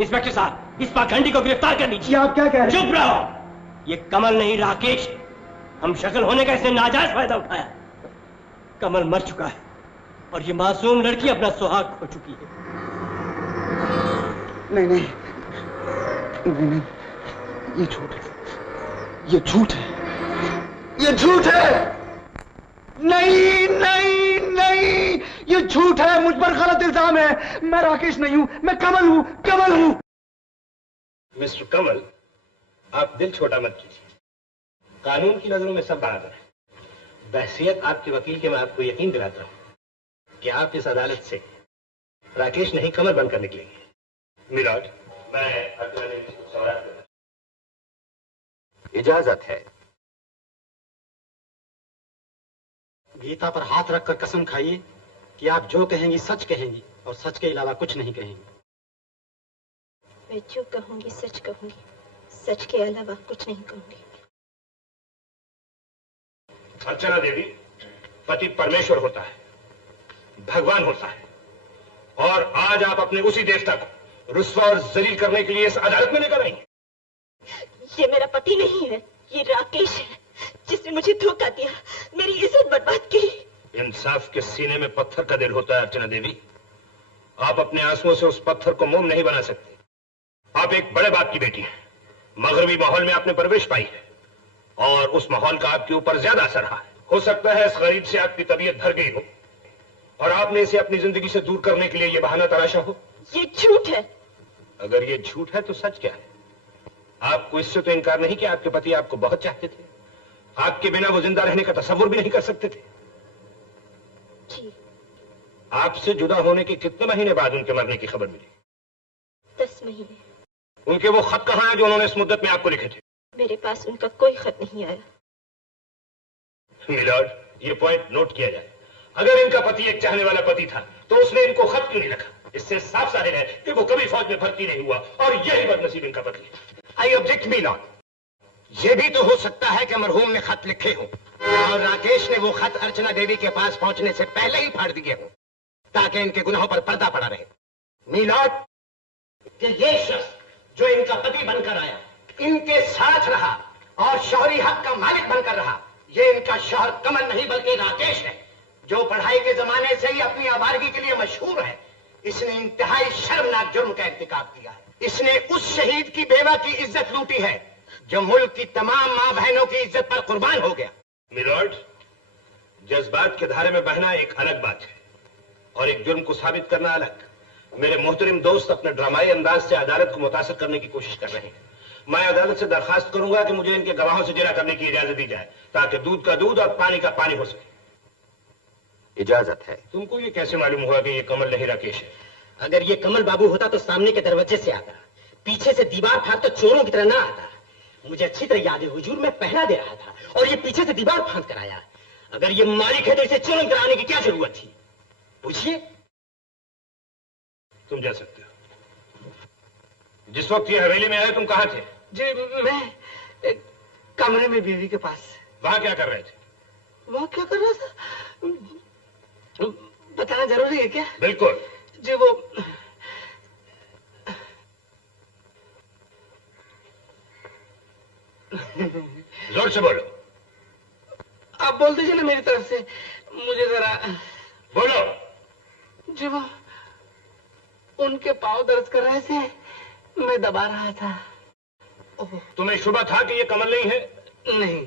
Inspector साहब, इस पाखंडी को गिरफ्तार कर लीजिए। आप क्या कह रहे हैं? चुप रहो। ये कमल नहीं राकेश है। हम शक्ल होने का इसने नाजायज फायदा उठाया। कमल मर चुका है और ये मासूम लड़की अपना सुहाग खो चुकी है। नहीं नहीं नहीं नहीं, ये झूठ है, ये झूठ है, ये झूठ है। नहीं नहीं नहीं, ये झूठ है, मुझ पर गलत इल्जाम है। मैं राकेश नहीं हूं, मैं कमल हूं, कमल हूं। मिस्टर कमल, आप दिल छोटा मत कीजिए। कानून की नजरों में सब बराबर है। बहसियत आपके वकील के मैं आपको यकीन दिलाता हूं कि आप इस अदालत से राकेश नहीं कमल बनकर निकलेंगे। मिलॉर्ड, मैं इजाजत है। गीता पर हाथ रखकर कसम खाइए कि आप जो कहेंगी सच कहेंगी और सच के अलावा कुछ नहीं कहेंगी। मैं जो कहूंगी सच कहूंगी, सच के अलावा कुछ नहीं कहूंगी। अर्चना देवी, पति परमेश्वर होता है, भगवान होता है, और आज आप अपने उसी देवता को रुस्वा और जलील करने के लिए इस अदालत में लेकर आई। ये मेरा पति नहीं है, ये राकेश है जिसने मुझे धोखा दिया, मेरी इज्जत बर्बाद की। इंसाफ के सीने में पत्थर का दिल होता है अर्चना देवी। आप अपने आंसुओं से उस पत्थर को मोम नहीं बना सकते। आप एक बड़े बाप की बेटी हैं। मगरबी माहौल में आपने परवरिश पाई है और उस माहौल का आपके ऊपर ज्यादा असर रहा है। हो सकता है इस गरीब से आपकी तबीयत भर गई हो और आपने इसे अपनी जिंदगी से दूर करने के लिए यह बहाना तराशा हो। ये झूठ है। अगर ये झूठ है तो सच क्या है? आपको इससे तो इनकार नहीं कि आपके पति आपको बहुत चाहते थे। आपके बिना वो जिंदा रहने का तस्वुर भी नहीं कर सकते थे। जी। आपसे जुदा होने के कितने महीने बाद उनके मरने की खबर मिली? 10 महीने। उनके वो खत कहां हैं जो उन्होंने इस मुद्दत में आपको लिखे थे? मेरे पास उनका कोई खत नहीं आया। मिलॉर्ड, ये पॉइंट नोट किया जाए। अगर इनका पति एक चाहने वाला पति था तो उसने इनको खत क्यों नहीं लिखा? इससे साफ जाहिर है कि वो कभी फौज में भर्ती नहीं हुआ और यही बदनसीब इनका पति है। आई ऑब्जेक्ट मिलॉर्ड, ये भी तो हो सकता है कि मरहूम ने खत लिखे हो और राकेश ने वो खत अर्चना देवी के पास पहुंचने से पहले ही फाड़ दिए हो ताकि इनके गुनाहों पर पर्दा पड़ा रहे। मिलॉर्ड, कि ये शख्स जो इनका पति बनकर आया, इनके साथ रहा और शौहरी हक का मालिक बनकर रहा, ये इनका शौहर कमल नहीं बल्कि राकेश है, जो पढ़ाई के जमाने से ही अपनी आवारगी के लिए मशहूर है। इसने इंतहाई शर्मनाक जुर्म का इर्तिकाब किया है। इसने उस शहीद की बेवा की इज्जत लूटी है जो मुल्क की तमाम मां बहनों की इज्जत पर कुर्बान हो गया। मिलॉर्ड, जज्बात के धारे में बहना एक अलग बात है और एक जुर्म को साबित करना अलग। मेरे मोहतरम दोस्त अपने ड्रामाई अंदाज से अदालत को मुतासिर करने की कोशिश कर रहे हैं। मैं अदालत से दरखास्त करूंगा कि मुझे इनके गवाहों से जिरा करने की इजाजत दी जाए ताकि दूध का दूध और पानी का पानी हो सके। इजाजत है। तुमको ये कैसे मालूम हुआ कि ये कमल नहीं राकेश है? अगर ये कमल बाबू होता तो सामने के दरवाजे से आता, पीछे से दीवार फाड़ तो चोरों की तरह ना आता। मुझे अच्छी तरह याद है हुजूर, मैं पहरा दे रहा था और ये पीछे से दीवार फांद कर आया। अगर ये मालिक है तो इसे चोरों की तरह आने की क्या जरूरत थी? पूछिए। तुम जा सकते हो। जिस वक्त ये हवेली में आए तुम कहां थे? जी, मैं कमरे में बीवी के पास। वहां क्या कर रहे थे? वहां क्या कर रहा था बताना जरूरी है क्या? बिल्कुल। जी, वो जोर से बोलो। आप बोल दीजिए ना मेरी तरफ से, मुझे जरा। बोलो। जी, वो उनके पाँव दर्द कर रहे थे, मैं दबा रहा था। तुम्हें शुबा था कि ये कमल नहीं है? नहीं।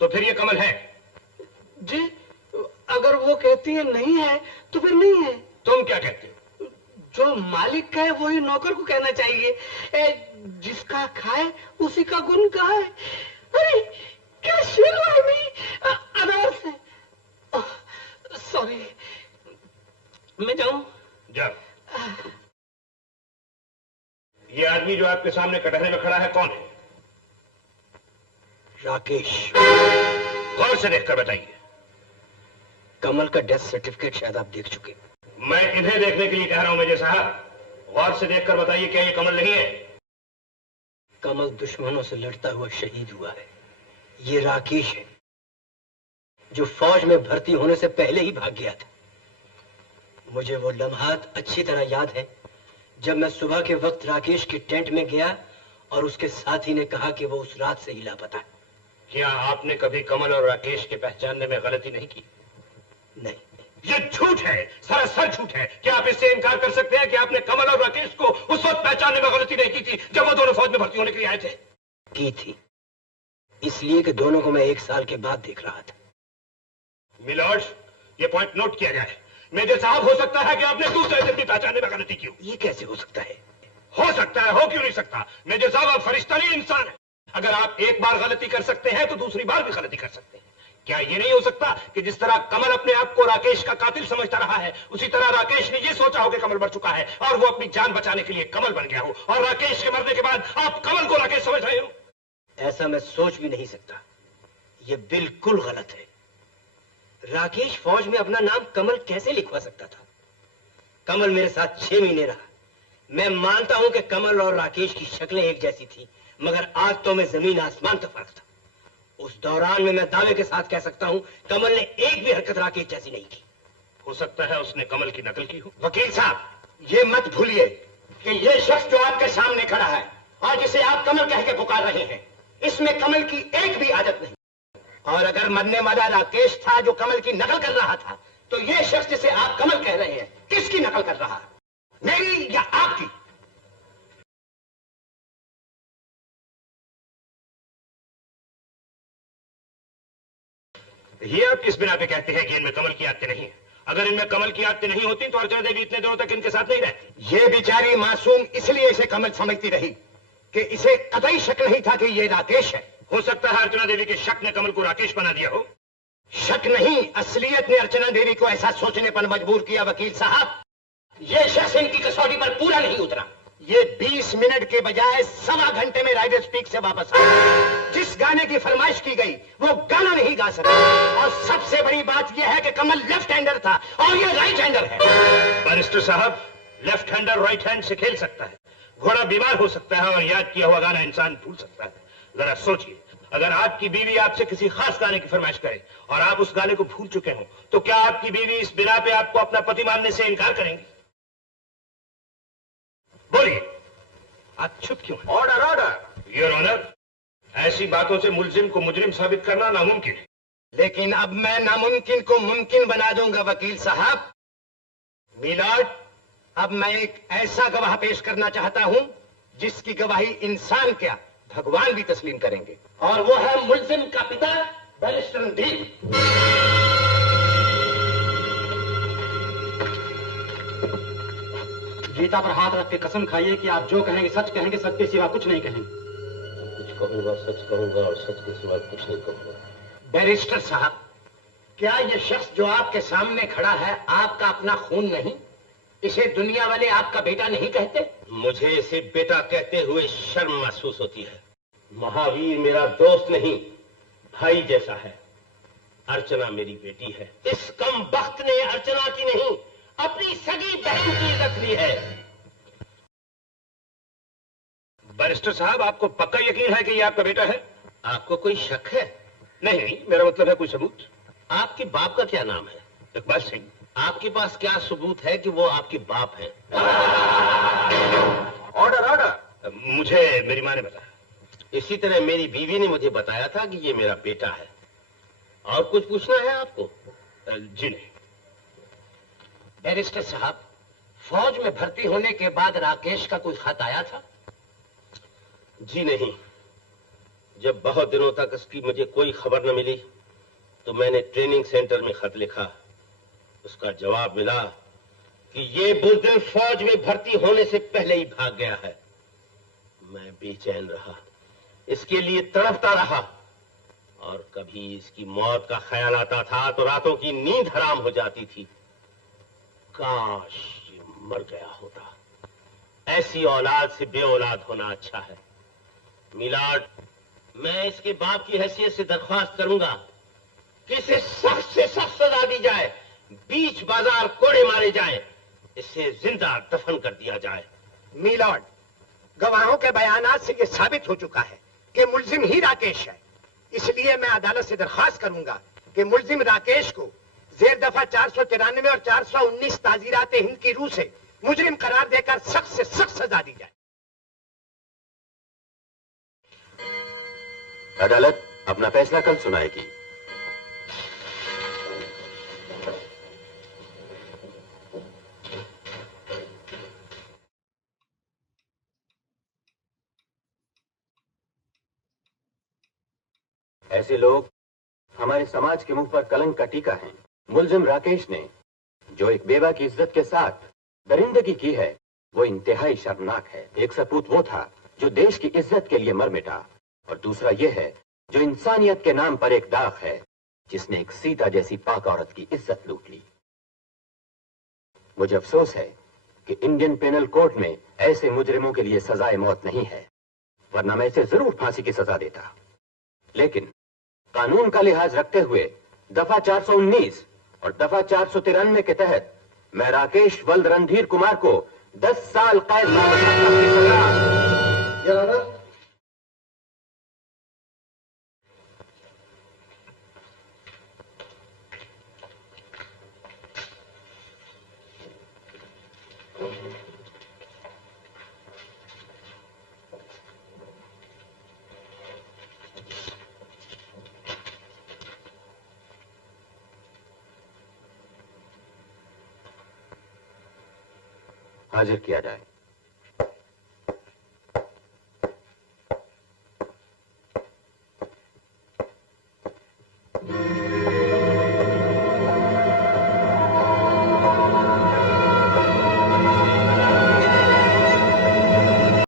तो फिर ये कमल है? जी, अगर वो कहती है नहीं है तो फिर नहीं है। तुम क्या कहते हो? जो मालिक कहे वही नौकर को कहना चाहिए। जिसका खाए उसी का गुण कहे। अरे क्या शेरवानी अनार से। सॉरी, मैं जाऊं? जाओ। ये आदमी जो आपके सामने कटहरे में खड़ा है कौन है? राकेश। गौर से देखकर बताइए। कमल का डेथ सर्टिफिकेट शायद आप देख चुके। मैं इन्हें देखने के लिए कह रहा हूं मेजर साहब। गौर से देखकर बताइए, क्या ये कमल नहीं है? कमल दुश्मनों से लड़ता हुआ शहीद हुआ है। ये राकेश है जो फौज में भर्ती होने से पहले ही भाग गया था। मुझे वो लम्हात अच्छी तरह याद है जब मैं सुबह के वक्त राकेश के टेंट में गया और उसके साथी ने कहा कि वो उस रात से ही लापता है। क्या आपने कभी कमल और राकेश के पहचानने में गलती नहीं की? नहीं। ये झूठ है, सरासर झूठ है। क्या आप इससे इनकार कर सकते हैं कि आपने कमल और राकेश को उस वक्त पहचानने में गलती नहीं की थी जब वो दोनों फौज में भर्ती होने के लिए आए थे? की थी, इसलिए कि दोनों को मैं 1 साल के बाद देख रहा था। मिलॉर्ड, ये पॉइंट नोट किया जाए। मेजर साहब, हो सकता है कि आपने दूसरे दिन भी पहचानने में गलती की हो। ये कैसे हो सकता है? हो सकता है, हो क्यों नहीं सकता? मेजर साहब, आप फरिश्ता नहीं, इंसान है। अगर आप एक बार गलती कर सकते हैं तो दूसरी बार भी गलती कर सकते हैं। क्या ये नहीं हो सकता कि जिस तरह कमल अपने आप को राकेश का कातिल समझता रहा है, उसी तरह राकेश ने ये सोचा हो कि कमल मर चुका है और वो अपनी जान बचाने के लिए कमल बन गया हो, और राकेश के मरने के बाद आप कमल को राकेश समझ रहे हो? ऐसा मैं सोच भी नहीं सकता। ये बिल्कुल गलत है। राकेश फौज में अपना नाम कमल कैसे लिखवा सकता था? कमल मेरे साथ 6 महीने रहा। मैं मानता हूं कि कमल और राकेश की शक्लें एक जैसी थी, मगर आज तो में जमीन आसमान का फर्क था। उस दौरान में मैं दावे के साथ कह सकता हूं कमल ने एक भी हरकत राकेश जैसी नहीं की। हो सकता है उसने कमल की नकल की हो। वकील साहब, ये मत भूलिए कि ये शख्स जो आपके सामने खड़ा है और जिसे आप कमल कह के पुकार रहे हैं, इसमें कमल की एक भी आदत नहीं। और अगर मरने वाला राकेश था जो कमल की नकल कर रहा था, तो ये शख्स जिसे आप कमल कह रहे हैं, किसकी नकल कर रहा है, मेरी या आपकी? ये आप किस बिना पे कहते हैं कि इनमें कमल की आदतें नहीं है? अगर इनमें कमल की आदतें नहीं होती तो अर्चना देवी इतने दिनों तक इनके साथ नहीं रहती। ये बेचारी मासूम इसलिए इसे कमल समझती रही कि इसे कतई शक नहीं था कि ये राकेश है। हो सकता है अर्चना देवी के शक ने कमल को राकेश बना दिया हो। शक नहीं, असलियत ने अर्चना देवी को ऐसा सोचने पर मजबूर किया। वकील साहब, ये शख्स इनकी कसौटी पर पूरा नहीं उतरा। ये 20 मिनट के बजाय 1.25 घंटे में राइडर्स पीक से वापस आया। जिस गाने की फरमाइश की गई वो गाना नहीं गा सका। और सबसे बड़ी बात यह है कि कमल लेफ्ट हैंडर था और ये राइट हैंडर है। बैरिस्टर साहब, लेफ्ट हैंडर राइट हैंड से खेल सकता है, घोड़ा बीमार हो सकता है और याद किया हुआ गाना इंसान भूल सकता है। जरा सोचिए, अगर आपकी बीवी आपसे किसी खास गाने की फरमाइश करे और आप उस गाने को भूल चुके हो, तो क्या आपकी बीवी इस बिना पे आपको अपना पति मानने से इनकार करेंगी? बोलिए, आप चुप क्यों? Order order. योर ऑनर, ऐसी बातों से मुलजिम को मुजरिम साबित करना नामुमकिन है। लेकिन अब मैं नामुमकिन को मुमकिन बना दूंगा वकील साहब। मिलॉर्ड, अब मैं एक ऐसा गवाह पेश करना चाहता हूं जिसकी गवाही इंसान क्या भगवान भी तस्लीम करेंगे, और वो है मुलजिम का पिता बैरिस्टर रणधीर। गीता पर हाथ रख के कसम खाइए कि आप जो कहेंगे सच कहेंगे, सच के सिवा कुछ नहीं कहेंगे। कुछ कहूंगा सच कहूंगा और सच के सिवा कुछ नहीं कहूंगा। बैरिस्टर साहब, क्या ये शख्स जो आपके सामने खड़ा है आपका अपना खून नहीं? इसे दुनिया वाले आपका बेटा नहीं कहते? मुझे इसे बेटा कहते हुए शर्म महसूस होती है। महावीर मेरा दोस्त नहीं, भाई जैसा है। अर्चना मेरी बेटी है। इस कम बख्त ने अर्चना की नहीं, अपनी सगी बहन की इज्जत ली है। बैरिस्टर साहब, आपको पक्का यकीन है कि ये आपका बेटा है? आपको कोई शक है? नहीं, मेरा मतलब है कोई सबूत। आपके बाप का क्या नाम है? इकबाल सिंह। आपके पास क्या सबूत है कि वो आपके बाप हैं? Order order. मुझे मेरी माँ ने बताया। इसी तरह मेरी बीवी ने मुझे बताया था कि ये मेरा बेटा है। और कुछ पूछना है आपको? जी नहीं। बैरिस्टर साहब, फौज में भर्ती होने के बाद राकेश का कोई खत आया था? जी नहीं। जब बहुत दिनों तक इसकी मुझे कोई खबर न मिली तो मैंने ट्रेनिंग सेंटर में खत लिखा। उसका जवाब मिला कि ये बुज़दिल फौज में भर्ती होने से पहले ही भाग गया है। मैं बेचैन रहा, इसके लिए तड़पता रहा, और कभी इसकी मौत का ख्याल आता था तो रातों की नींद हराम हो जाती थी। काश ये मर गया होता। ऐसी औलाद से बेऔलाद होना अच्छा है। मिलाड, मैं इसके बाप की हैसियत से दरख्वास्त करूंगा कि इसे सख्त से सख्त सजा दी जाए, बीच बाजार कोड़े मारे जाएं, इसे जिंदा दफन कर दिया जाए। मिलॉर्ड, गवाहों के बयानात से यह साबित हो चुका है कि मुलजिम ही राकेश है। इसलिए मैं अदालत से दरख्वास्त करूंगा कि मुलजिम राकेश को जेर दफा 493 और 419 ताजीरात हिंद की रूह से मुजरिम करार देकर सख्त से सख्त सजा दी जाए। अदालत अपना फैसला कल सुनाएगी। ऐसे लोग हमारे समाज के मुंह पर कलंक का टीका हैं। मुलजिम राकेश ने जो एक बेवा की इज्जत के साथ दरिंदगी की है वो इंतहाई शर्मनाक है। एक सपूत वो था जो देश की इज्जत के लिए मर मिटा, और दूसरा ये है जो इंसानियत के नाम पर एक दाग है जिसने एक सीता जैसी पाक औरत की इज्जत लूट ली। मुझे अफसोस है कि इंडियन पेनल कोड में ऐसे मुजरिमों के लिए सजाए मौत नहीं है, वरना मैं इसे जरूर फांसी की सजा देता। लेकिन कानून का लिहाज रखते हुए दफा 419 और दफा 493 के तहत मैं राकेश वल्द रणधीर कुमार को 10 साल कैद की सजा। हाजिर किया जाए।